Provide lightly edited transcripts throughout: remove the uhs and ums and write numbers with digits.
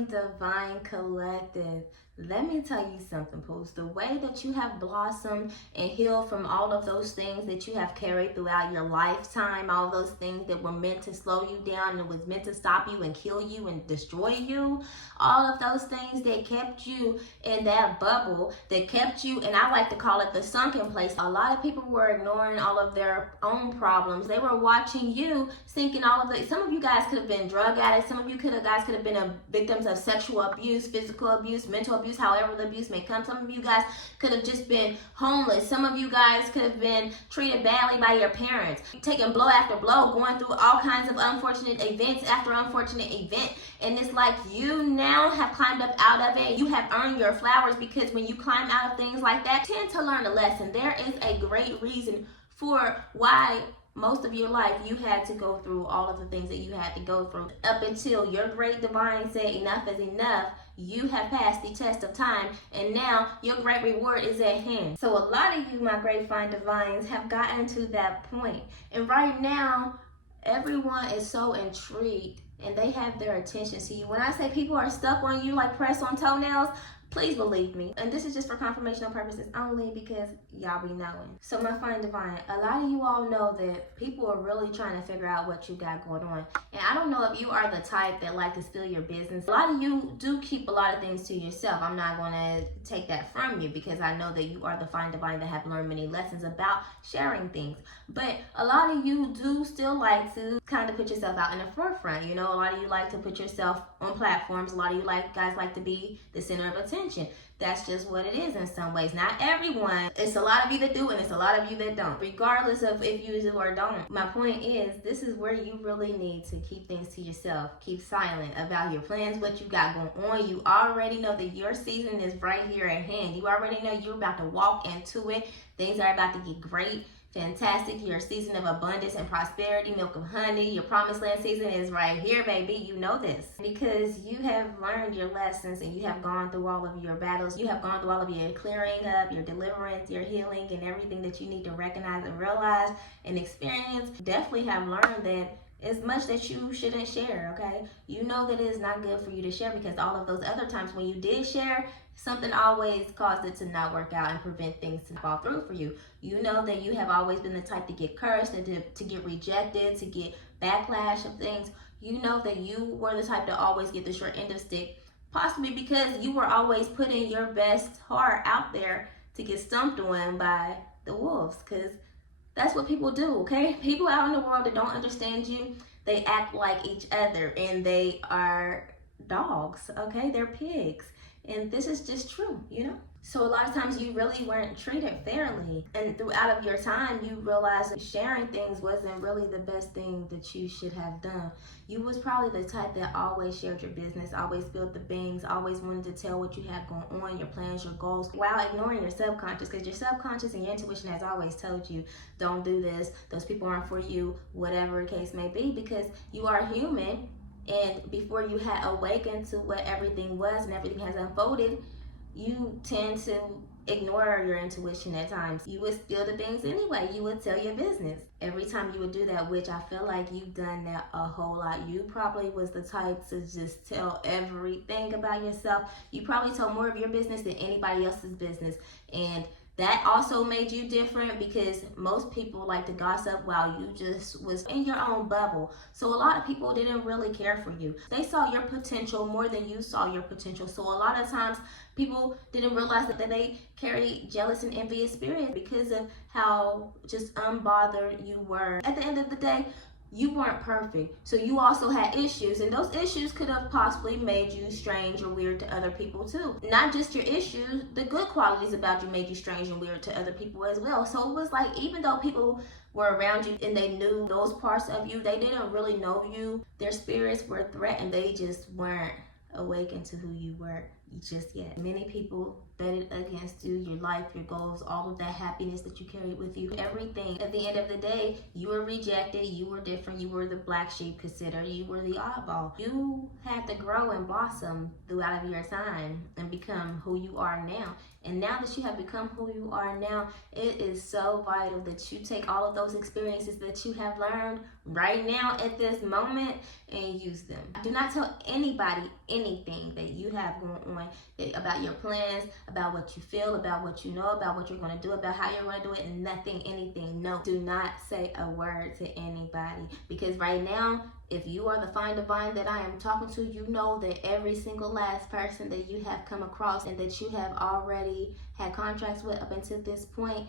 Divine Collective. Let me tell you something, Pools. The way that you have blossomed and healed from all of those things that you have carried throughout your lifetime, all those things that were meant to slow you down and was meant to stop you and kill you and destroy you, all of those things that kept you in that bubble, that kept you, and I like to call it the sunken place. A lot of people were ignoring all of their own problems. They were watching you sinking all of the, some of you guys could have been drug addicts, some of you guys could have been victims of sexual abuse, physical abuse, mental abuse, however the abuse may come. Some of you guys could have just been homeless. Some of you guys could have been treated badly by your parents, taking blow after blow, going through all kinds of unfortunate events after unfortunate event. And it's like you now have climbed up out of it. You have earned your flowers, because when you climb out of things like that, you tend to learn a lesson. There is a great reason for why most of your life you had to go through all of the things that you had to go through. Up until your great divine said enough is enough, you have passed the test of time, and now your great reward is at hand. So a lot of you, my great fine divines, have gotten to that point. And right now, everyone is so intrigued and they have their attention to you. When I say people are stuck on you like press on toenails, please believe me. And this is just for confirmational purposes only, because y'all be knowing. So my fine divine, a lot of you all know that people are really trying to figure out what you got going on. And I don't know if you are the type that like to spill your business. A lot of you do keep a lot of things to yourself. I'm not going to take that from you, because I know that you are the fine divine that have learned many lessons about sharing things. But a lot of you do still like to kind of put yourself out in the forefront. You know, a lot of you like to put yourself on platforms. A lot of you guys like to be the center of attention. That's just what it is in some ways. Not everyone. It's a lot of you that do, and it's a lot of you that don't. Regardless of if you do or don't. My point is, this is where you really need to keep things to yourself. Keep silent about your plans, what you got going on. You already know that your season is right here at hand. You already know you're about to walk into it. Things are about to get great. Fantastic. Your season of abundance and prosperity, milk of honey, your promised land season is right here, baby. You know this because you have learned your lessons and you have gone through all of your battles. You have gone through all of your clearing up, your deliverance, your healing, and everything that you need to recognize and realize and experience. Definitely have learned that it's much that you shouldn't share, okay? You know that it is not good for you to share, because all of those other times when you did share, something always caused it to not work out and prevent things to fall through for you. You know that you have always been the type to get cursed and to get rejected, to get backlash of things. You know that you were the type to always get the short end of stick, possibly because you were always putting your best heart out there to get stumped on by the wolves, because that's what people do, okay? People out in the world that don't understand you, they act like each other, and they are dogs, okay? They're pigs. And this is just true, you know? So a lot of times you really weren't treated fairly. And throughout of your time, you realized that sharing things wasn't really the best thing that you should have done. You was probably the type that always shared your business, always spilled the beans, always wanted to tell what you had going on, your plans, your goals, while ignoring your subconscious, because your subconscious and your intuition has always told you, don't do this, those people aren't for you, whatever the case may be, because you are human. And before you had awakened to what everything was and everything has unfolded, you tend to ignore your intuition at times. You would spill the things anyway. You would tell your business every time you would do that, which I feel like you've done that a whole lot. You probably was the type to just tell everything about yourself. You probably told more of your business than anybody else's business. And that also made you different, because most people like to gossip while you just was in your own bubble. So a lot of people didn't really care for you. They saw your potential more than you saw your potential. So a lot of times people didn't realize that they carry jealous and envious spirits because of how just unbothered you were. At the end of the day, you weren't perfect, so you also had issues, and those issues could have possibly made you strange or weird to other people too. Not just your issues, the good qualities about you made you strange and weird to other people as well. So it was like, even though people were around you and they knew those parts of you, they didn't really know you. Their spirits were threatened. They just weren't awakened to who you were. just yet. Many people betted against you, your life, your goals, all of that happiness that you carried with you, everything. At the end of the day, you were rejected, you were different, you were the black sheep considered, you were the oddball. You had to grow and blossom throughout your time and become who you are now. And now that you have become who you are now, it is so vital that you take all of those experiences that you have learned right now at this moment and use them. Do not tell anybody anything that you have going on about your plans, about what you feel, about what you know, about what you're going to do, about how you're going to do it, and nothing, anything. No, do not say a word to anybody, because right now, if you are the fine divine that I am talking to, you know that every single last person that you have come across and that you have already had contracts with up until this point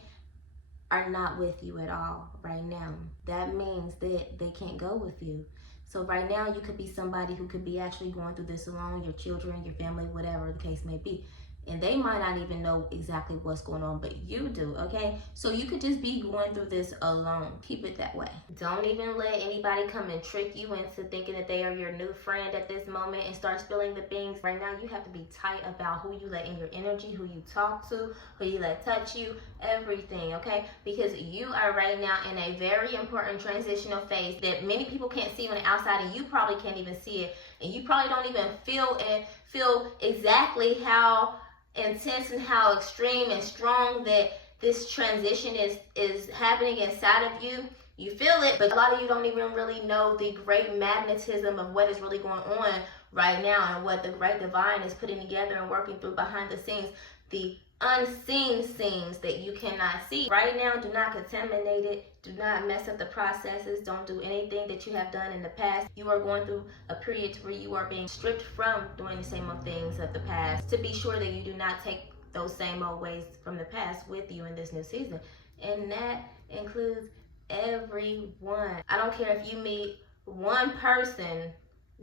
are not with you at all right now. That means that they can't go with you. So right now you could be somebody who could be actually going through this alone, your children, your family, whatever the case may be. And they might not even know exactly what's going on, but you do, okay? So you could just be going through this alone. Keep it that way. Don't even let anybody come and trick you into thinking that they are your new friend at this moment and start spilling the beans. Right now, you have to be tight about who you let in your energy, who you talk to, who you let touch you, everything, okay? Because you are right now in a very important transitional phase that many people can't see on the outside, and you probably can't even see it. And you probably don't even feel exactly how intense and how extreme and strong that this transition is happening inside of you. You feel it, but a lot of you don't even really know the great magnetism of what is really going on right now and what the great divine is putting together and working through behind the scenes. The unseen scenes that you cannot see. Right now, do not contaminate it. Do not mess up the processes. Don't do anything that you have done in the past. You are going through a period where you are being stripped from doing the same old things of the past to be sure that you do not take those same old ways from the past with you in this new season. And that includes everyone. I don't care if you meet one person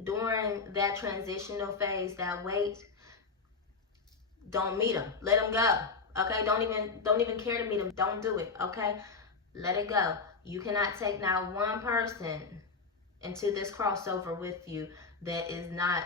during that transitional phase, that wait. Don't meet them. Let them go. Okay? Don't even care to meet them. Don't do it. Okay? Let it go. You cannot take not one person into this crossover with you that is not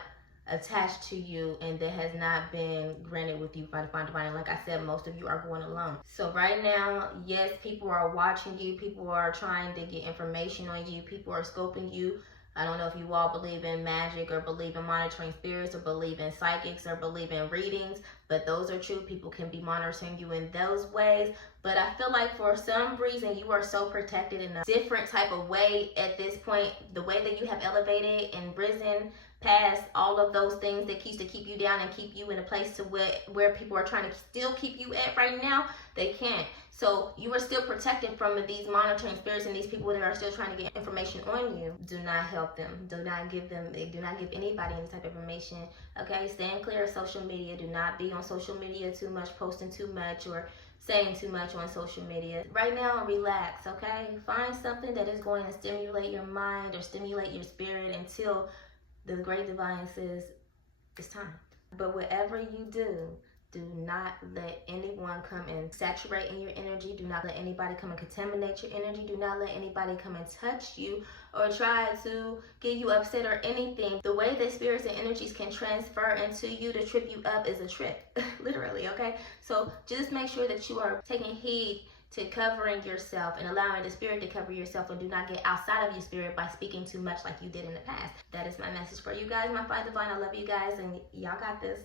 attached to you and that has not been granted with you by the divine divine. And like I said, most of you are going alone. So right now, yes, people are watching you. People are trying to get information on you. People are scoping you. I don't know if you all believe in magic or believe in monitoring spirits or believe in psychics or believe in readings, but those are true. People can be monitoring you in those ways. But I feel like for some reason you are so protected in a different type of way at this point. The way that you have elevated and risen past all of those things that used to keep you down and keep you in a place to where people are trying to still keep you at right now, they can't. So you are still protected from these monitoring spirits and these people that are still trying to get information on you. Do not help them. Do not give anybody any type of information. Okay, stand clear of social media. Do not be on social media too much, posting too much, or saying too much on social media. Right now, relax, okay? Find something that is going to stimulate your mind or stimulate your spirit until the great divine says it's time. But whatever you do not let anyone come and saturate in your energy. Do not let anybody come and contaminate your energy. Do not let anybody come and touch you or try to get you upset or anything. The way that spirits and energies can transfer into you to trip you up is a trick, literally, okay? So just make sure that you are taking heed to covering yourself and allowing the spirit to cover yourself, and do not get outside of your spirit by speaking too much like you did in the past. That is my message for you guys, my fine divine. I love you guys, and y'all got this.